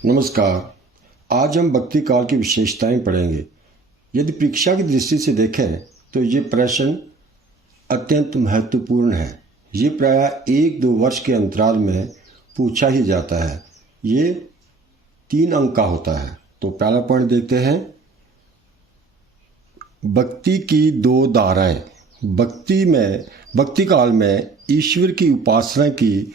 नमस्कार। आज हम भक्ति काल की विशेषताएं पढ़ेंगे। यदि परीक्षा की दृष्टि से देखें तो ये प्रश्न अत्यंत महत्वपूर्ण है। ये प्रायः 1-2 वर्ष के अंतराल में पूछा ही जाता है। ये 3 अंक का होता है। तो पहला पॉइंट देखते हैं, भक्ति की 2 धाराएं। भक्ति काल में ईश्वर की उपासना की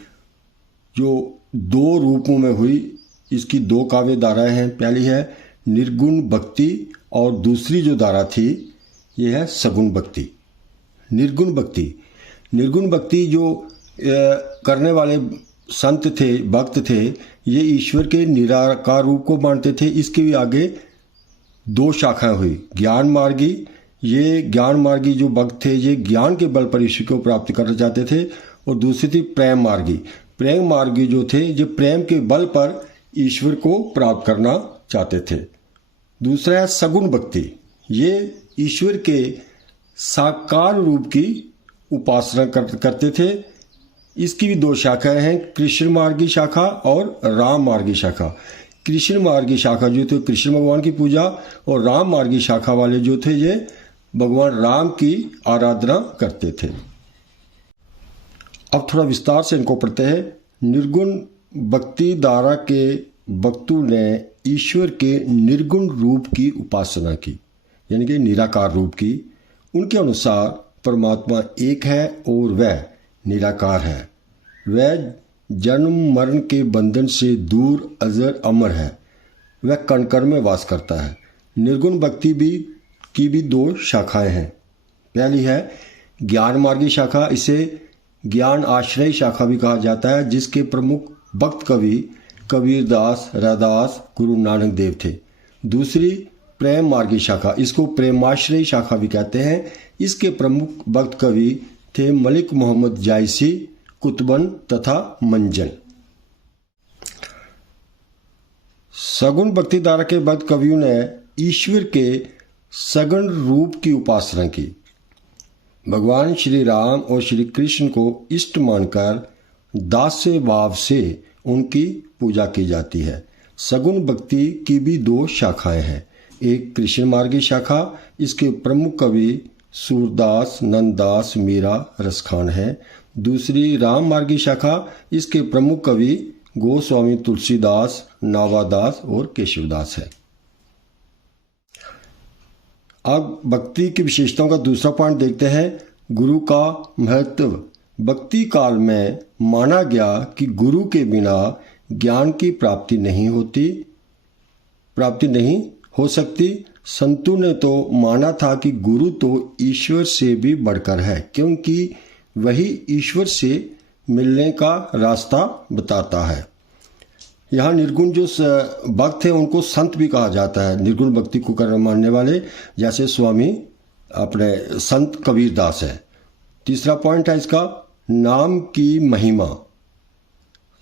जो 2 रूपों में हुई, इसकी 2 काव्य धाराएं हैं। पहली है निर्गुण भक्ति और दूसरी जो धारा थी ये है सगुण भक्ति। निर्गुण भक्ति जो करने वाले संत थे, भक्त थे, ये ईश्वर के निराकार रूप को मानते थे। इसके भी आगे 2 शाखाएं हुई। ज्ञान मार्गी जो भक्त थे ये ज्ञान के बल पर ईश्वर को प्राप्त करना चाहते थे, और दूसरी थी प्रेम मार्गी जो थे ये प्रेम के बल पर ईश्वर को प्राप्त करना चाहते थे। दूसरा है सगुण भक्ति। ये ईश्वर के साकार रूप की उपासना करते थे। इसकी भी 2 शाखाएं हैं, कृष्ण मार्गी शाखा और राम मार्गी शाखा। कृष्ण मार्गी शाखा जो थे कृष्ण भगवान की पूजा, और राम मार्गी शाखा वाले जो थे ये भगवान राम की आराधना करते थे। अब थोड़ा विस्तार से इनको पढ़ते हैं। निर्गुण भक्ति धारा के भक्तों ने ईश्वर के निर्गुण रूप की उपासना की, यानी कि निराकार रूप की। उनके अनुसार परमात्मा एक है और वह निराकार है। वह जन्म मरण के बंधन से दूर अजर अमर है। वह कण कण में वास करता है। निर्गुण भक्ति की भी 2 शाखाएं हैं। पहली है ज्ञान मार्गी शाखा। इसे ज्ञान आश्रय शाखा भी कहा जाता है, जिसके प्रमुख भक्त कवि कबीरदास, रैदास, गुरु नानक देव थे। दूसरी प्रेम मार्गी शाखा, इसको प्रेमाश्रय शाखा भी कहते हैं। इसके प्रमुख भक्त कवि थे मलिक मोहम्मद जायसी, कुतुबन तथा मंजन। सगुण भक्ति धारा के भक्त कवियों ने ईश्वर के सगुण रूप की उपासना की। भगवान श्री राम और श्री कृष्ण को इष्ट मानकर दास्य भाव से उनकी पूजा की जाती है। सगुण भक्ति की भी 2 शाखाएं हैं। एक कृष्ण मार्गी शाखा, इसके प्रमुख कवि सूरदास, नंददास, मीरा, रसखान है। दूसरी राम मार्गी शाखा, इसके प्रमुख कवि गोस्वामी तुलसीदास, नावादास और केशवदास है। अब भक्ति की विशेषताओं का दूसरा पॉइंट देखते हैं, गुरु का महत्व। भक्ति काल में माना गया कि गुरु के बिना ज्ञान की प्राप्ति नहीं हो सकती। संतों ने तो माना था कि गुरु तो ईश्वर से भी बढ़कर है, क्योंकि वही ईश्वर से मिलने का रास्ता बताता है। यहाँ निर्गुण जो भक्त है उनको संत भी कहा जाता है। निर्गुण भक्ति को करने मानने वाले, जैसे स्वामी अपने संत कबीरदास है। तीसरा पॉइंट है इसका नाम की महिमा।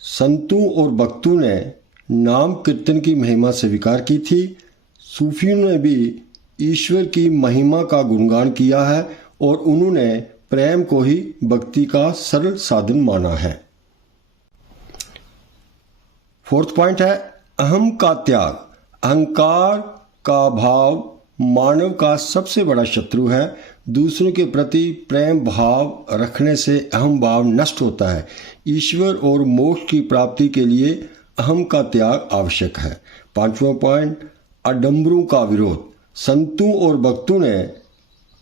संतों और भक्तों ने नाम कीर्तन की महिमा स्वीकार की थी। सूफियों ने भी ईश्वर की महिमा का गुणगान किया है, और उन्होंने प्रेम को ही भक्ति का सरल साधन माना है। 4th पॉइंट है अहम का त्याग। अहंकार का भाव मानव का सबसे बड़ा शत्रु है। दूसरों के प्रति प्रेम भाव रखने से अहम भाव नष्ट होता है। ईश्वर और मोक्ष की प्राप्ति के लिए अहम का त्याग आवश्यक है। 5वां पॉइंट आडंबरों का विरोध। संतों और भक्तों ने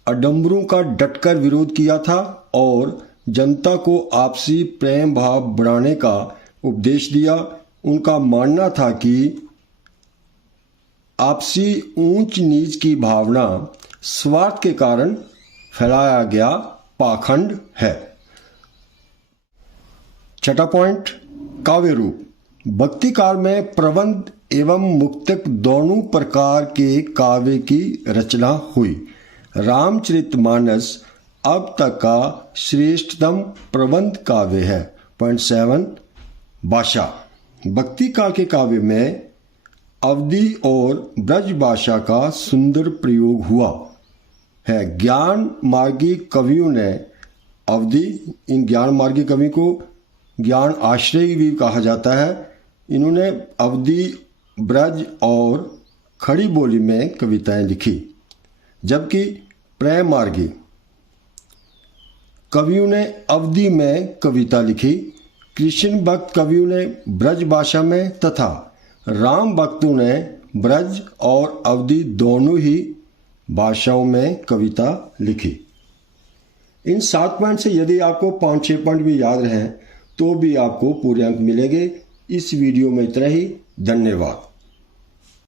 आडंबरों का डटकर विरोध किया था और जनता को आपसी प्रेम भाव बढ़ाने का उपदेश दिया। उनका मानना था कि आपसी ऊंच नीच की भावना स्वार्थ के कारण फैलाया गया पाखंड है। 6वां पॉइंट काव्य रूप। भक्ति काल में प्रबंध एवं मुक्तक दोनों प्रकार के काव्य की रचना हुई। रामचरितमानस अब तक का श्रेष्ठतम प्रबंध काव्य है। पॉइंट 7 भाषा। भक्ति काल के काव्य में अवधी और ब्रज भाषा का सुंदर प्रयोग हुआ है। ज्ञान मार्गी कवियों ने इन ज्ञान मार्गी कवि को ज्ञान आश्रय भी कहा जाता है। इन्होंने अवधी ब्रज और खड़ी बोली में कविताएं लिखी, जबकि प्रेमार्गी कवियों ने अवधी में कविता लिखी। कृष्ण भक्त कवियों ने ब्रज भाषा में तथा राम भक्तों ने ब्रज और अवधी दोनों ही भाषाओं में कविता लिखी। इन 7 पॉइंट से यदि आपको 5-6 पॉइंट भी याद रहें तो भी आपको पूरे अंक मिलेंगे। इस वीडियो में इतना ही। धन्यवाद।